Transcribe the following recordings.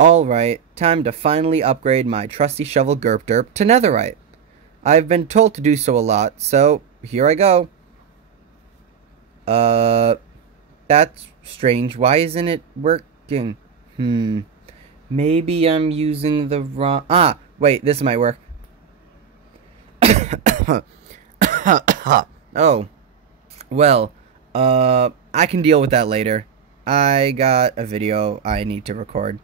Alright, time to finally upgrade my trusty shovel Gerp Derp to netherite. I've been told to do so a lot, so here I go. That's strange. Why isn't it working? Maybe I'm using the wrong... wait, this might work. Oh. Well, I can deal with that later. I got a video I need to record.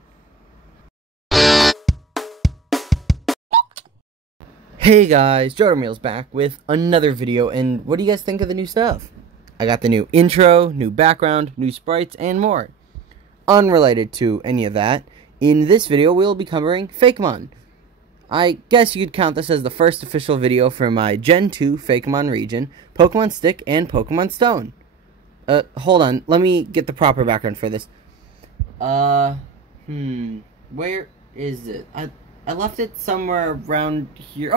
Hey guys, JoderMeal's back with another video, and what do you guys think of the new stuff? I got the new intro, new background, new sprites, and more. Unrelated to any of that, in this video we'll be covering Fakemon. I guess you could count this as the first official video for my Gen 2 Fakemon region, Pokemon Stick, and Pokemon Stone. Hold on, let me get the proper background for this. Where is it? I left it somewhere around here.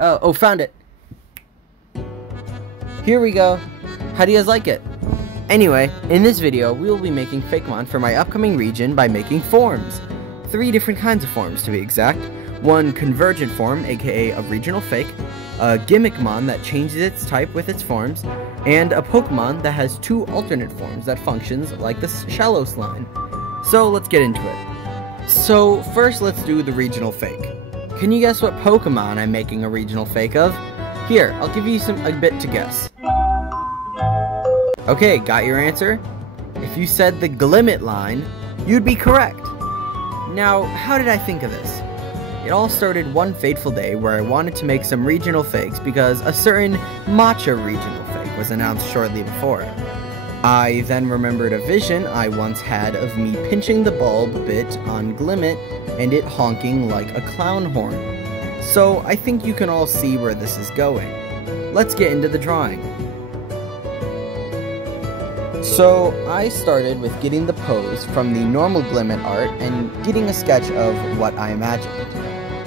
Oh, found it. Here we go. How do you guys like it? Anyway, in this video, we will be making Fakemon for my upcoming region by making forms. 3 different kinds of forms, to be exact. One convergent form, aka a regional fake, a Gimmickmon that changes its type with its forms, and a Pokemon that has 2 alternate forms that functions like the shallow slime. So let's get into it. So, first let's do the regional fake. Can you guess what Pokemon I'm making a regional fake of? Here, I'll give you a bit to guess. Okay, got your answer? If you said the Glimmet line, you'd be correct. Now, how did I think of this? It all started one fateful day where I wanted to make some regional fakes because a certain matcha regional fake was announced shortly before. I then remembered a vision I once had of me pinching the bulb bit on Glimmet and it honking like a clown horn. So I think you can all see where this is going. Let's get into the drawing. So I started with getting the pose from the normal Glimmet art and getting a sketch of what I imagined.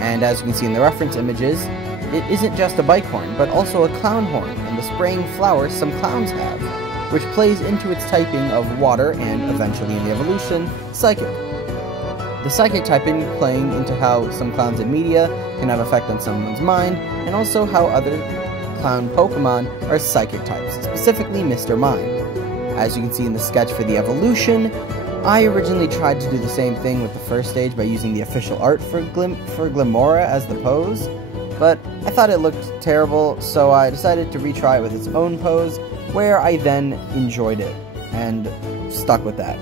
And as you can see in the reference images, it isn't just a bike horn, but also a clown horn and the spraying flowers some clowns have, which plays into its typing of water and, eventually in the evolution, psychic. The psychic typing playing into how some clowns in media can have effect on someone's mind, and also how other clown Pokemon are psychic types, specifically Mr. Mime. As you can see in the sketch for the evolution, I originally tried to do the same thing with the first stage by using the official art for Glimmora as the pose, but I thought it looked terrible, so I decided to retry it with its own pose, where I then enjoyed it, and stuck with that.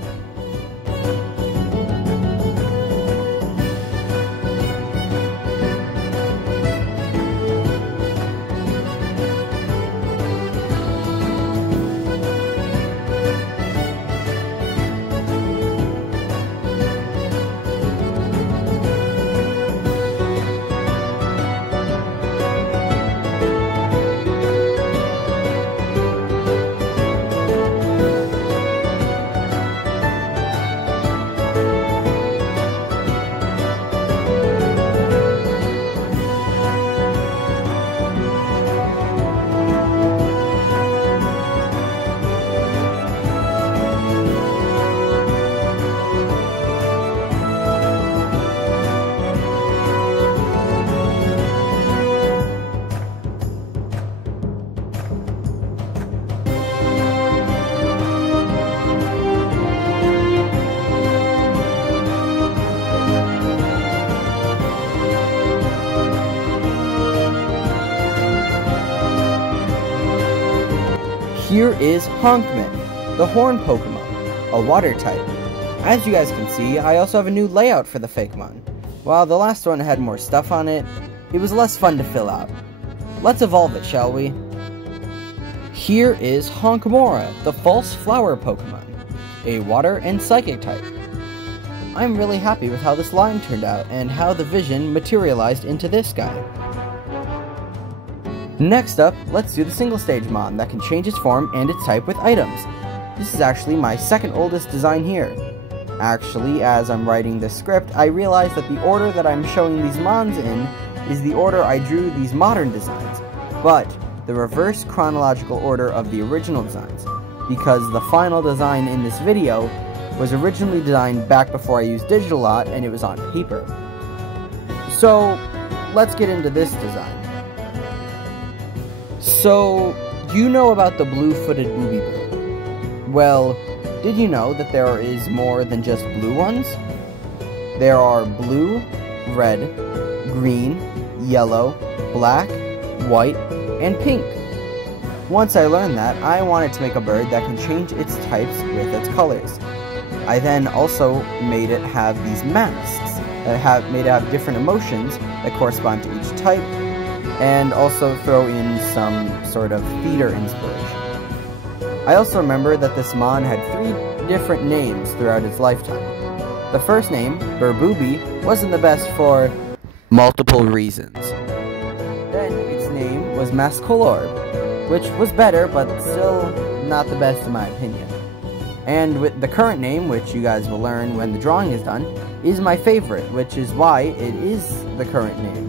Here is Honkman, the horn Pokemon, a water type. As you guys can see, I also have a new layout for the Fakemon. While the last one had more stuff on it, it was less fun to fill out. Let's evolve it, shall we? Here is Honkamora, the false flower Pokemon, a water and psychic type. I'm really happy with how this line turned out and how the vision materialized into this guy. Next up, let's do the single stage mon that can change its form and its type with items. This is actually my second oldest design here. Actually, as I'm writing this script, I realized that the order that I'm showing these mons in is the order I drew these modern designs, but the reverse chronological order of the original designs, because the final design in this video was originally designed back before I used digital art, and it was on paper. So, let's get into this design. So, you know about the blue-footed booby bird. Well, did you know that there is more than just blue ones? There are blue, red, green, yellow, black, white, and pink. Once I learned that, I wanted to make a bird that can change its types with its colors. I then also made it have these masks, made it have different emotions that correspond to each type, and also throw in some sort of theater inspiration. I also remember that this mon had 3 different names throughout its lifetime. The first name, Burbooby, wasn't the best for multiple reasons. Then its name was Mascolorb, which was better, but still not the best in my opinion. And with the current name, which you guys will learn when the drawing is done, is my favorite, which is why it is the current name.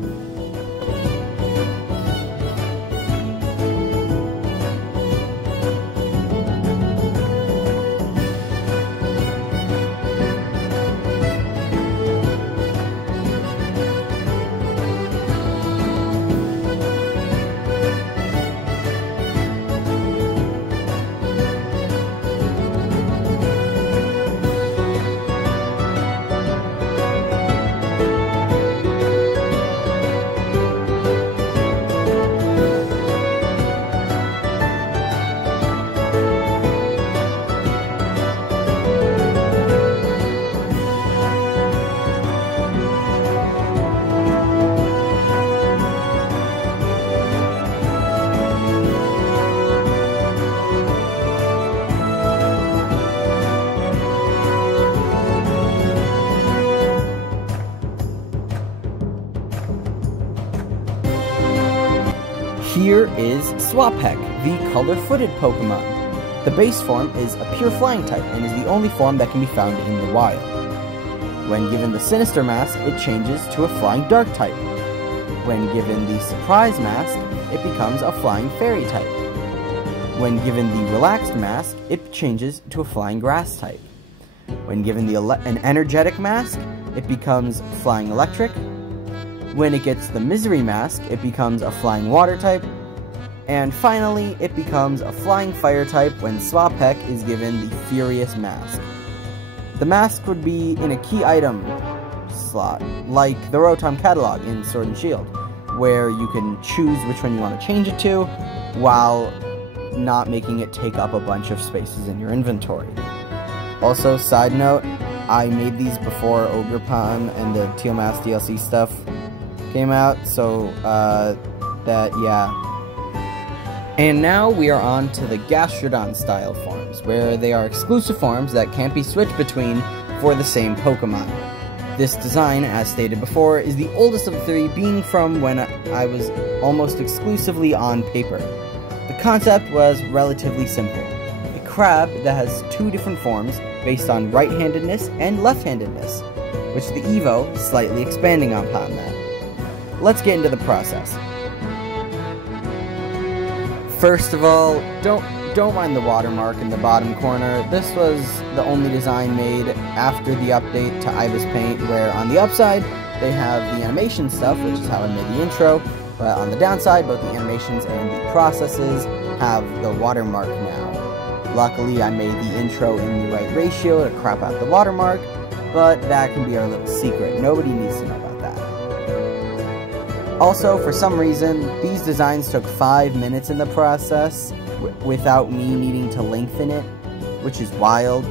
Here is Swapek, the color-footed Pokemon. The base form is a pure flying type and is the only form that can be found in the wild. When given the Sinister Mask, it changes to a flying dark type. When given the Surprise Mask, it becomes a flying fairy type. When given the Relaxed Mask, it changes to a flying grass type. When given an Energetic Mask, it becomes flying electric. When it gets the Misery Mask, it becomes a flying water type. And finally, it becomes a flying fire type when Swapek is given the Furious Mask. The mask would be in a key item slot, like the Rotom catalog in Sword and Shield, where you can choose which one you want to change it to, while not making it take up a bunch of spaces in your inventory. Also, side note, I made these before Ogerpon and the Teal Mask DLC stuff came out, so, yeah. And now we are on to the Gastrodon style forms, where they are exclusive forms that can't be switched between for the same Pokemon. This design, as stated before, is the oldest of the 3, being from when I was almost exclusively on paper. The concept was relatively simple. A crab that has 2 different forms based on right-handedness and left-handedness, which the Evo slightly expanding upon that. Let's get into the process. First of all, don't mind the watermark in the bottom corner. This was the only design made after the update to Ibis Paint, where on the upside, they have the animation stuff, which is how I made the intro, but on the downside, both the animations and the processes have the watermark now. Luckily, I made the intro in the right ratio to crop out the watermark, but that can be our little secret. Nobody needs to know about that. Also, for some reason, these designs took 5 minutes in the process without me needing to lengthen it, which is wild.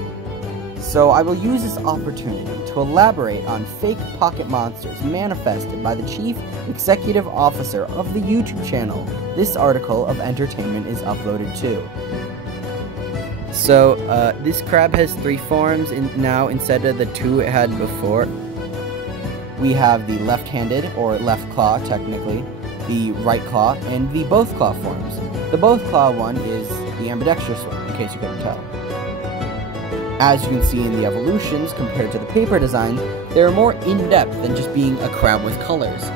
So I will use this opportunity to elaborate on fake pocket monsters manifested by the Chief Executive Officer of the YouTube channel this article of entertainment is uploaded to. So, this crab has 3 forms now instead of the 2 it had before. We have the left-handed, or left claw technically, the right claw, and the both claw forms. The both claw one is the ambidextrous one, in case you couldn't tell. As you can see in the evolutions, compared to the paper designs, they are more in-depth than just being a crab with colors.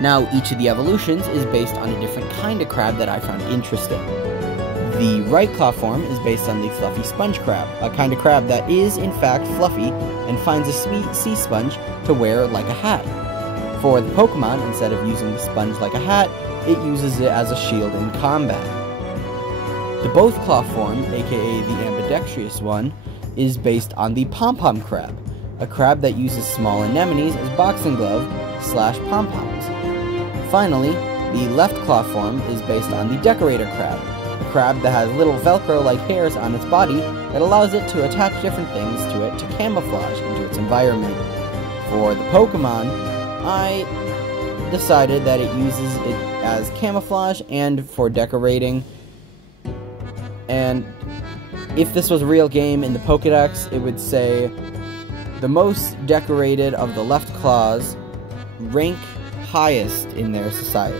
Now, each of the evolutions is based on a different kind of crab that I found interesting. The right claw form is based on the fluffy sponge crab, a kind of crab that is in fact fluffy and finds a sweet sea sponge to wear like a hat. For the Pokemon, instead of using the sponge like a hat, it uses it as a shield in combat. The both claw form, aka the ambidextrous one, is based on the pom-pom crab, a crab that uses small anemones as boxing glove / pom-poms. Finally, the left claw form is based on the decorator crab, a crab that has little velcro-like hairs on its body that allows it to attach different things to it to camouflage into its environment. For the Pokemon, I decided that it uses it as camouflage and for decorating. And if this was a real game in the Pokédex, it would say the most decorated of the left claws rank highest in their society.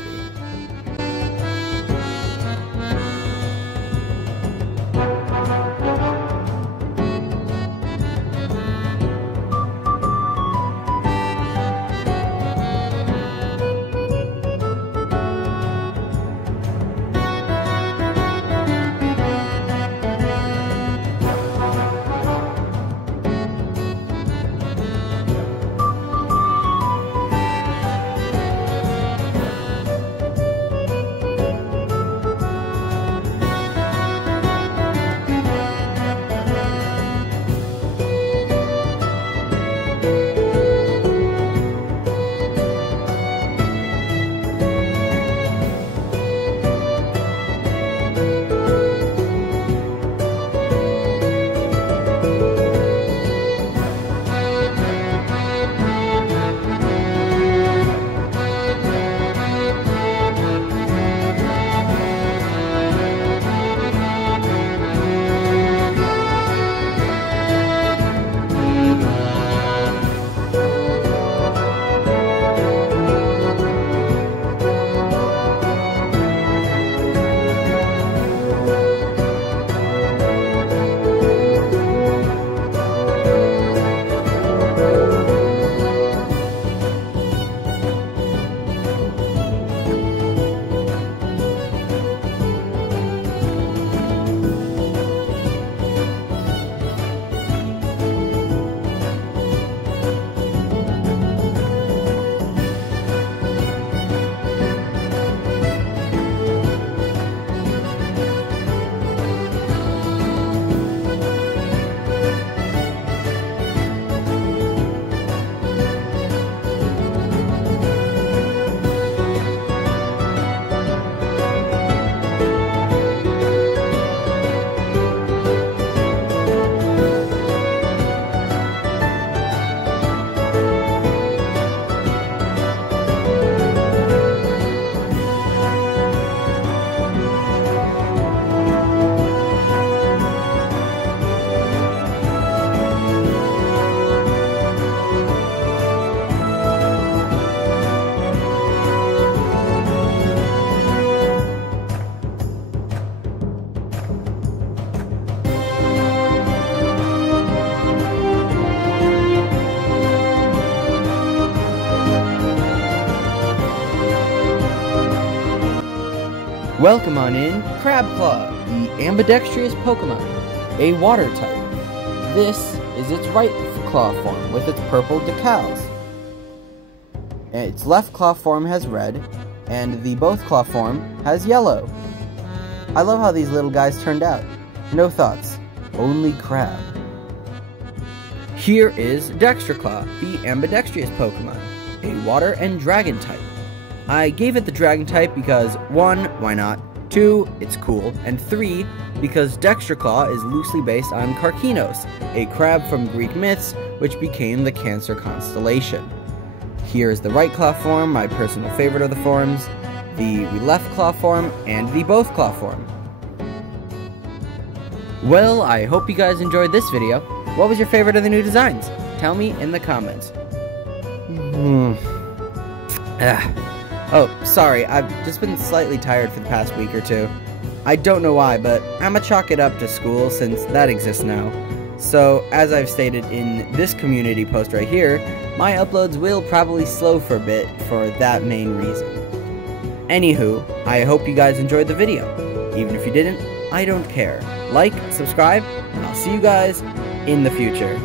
Welcome on in, Crabclaw, the ambidextrous Pokemon, a water type. This is its right claw form with its purple decals. Its left claw form has red, and the both claw form has yellow. I love how these little guys turned out. No thoughts, only crab. Here is Dextraclaw, the ambidextrous Pokemon, a water and dragon type. I gave it the dragon type because 1, why not, 2, it's cool, and 3, because Dextraclaw is loosely based on Karkinos, a crab from Greek myths which became the Cancer constellation. Here is the right claw form, my personal favorite of the forms, the left claw form, and the both claw form. Well, I hope you guys enjoyed this video. What was your favorite of the new designs? Tell me in the comments. Oh, sorry, I've just been slightly tired for the past week or two. I don't know why, but I'ma chalk it up to school since that exists now. So, as I've stated in this community post right here, my uploads will probably slow for a bit for that main reason. Anywho, I hope you guys enjoyed the video. Even if you didn't, I don't care. Like, subscribe, and I'll see you guys in the future.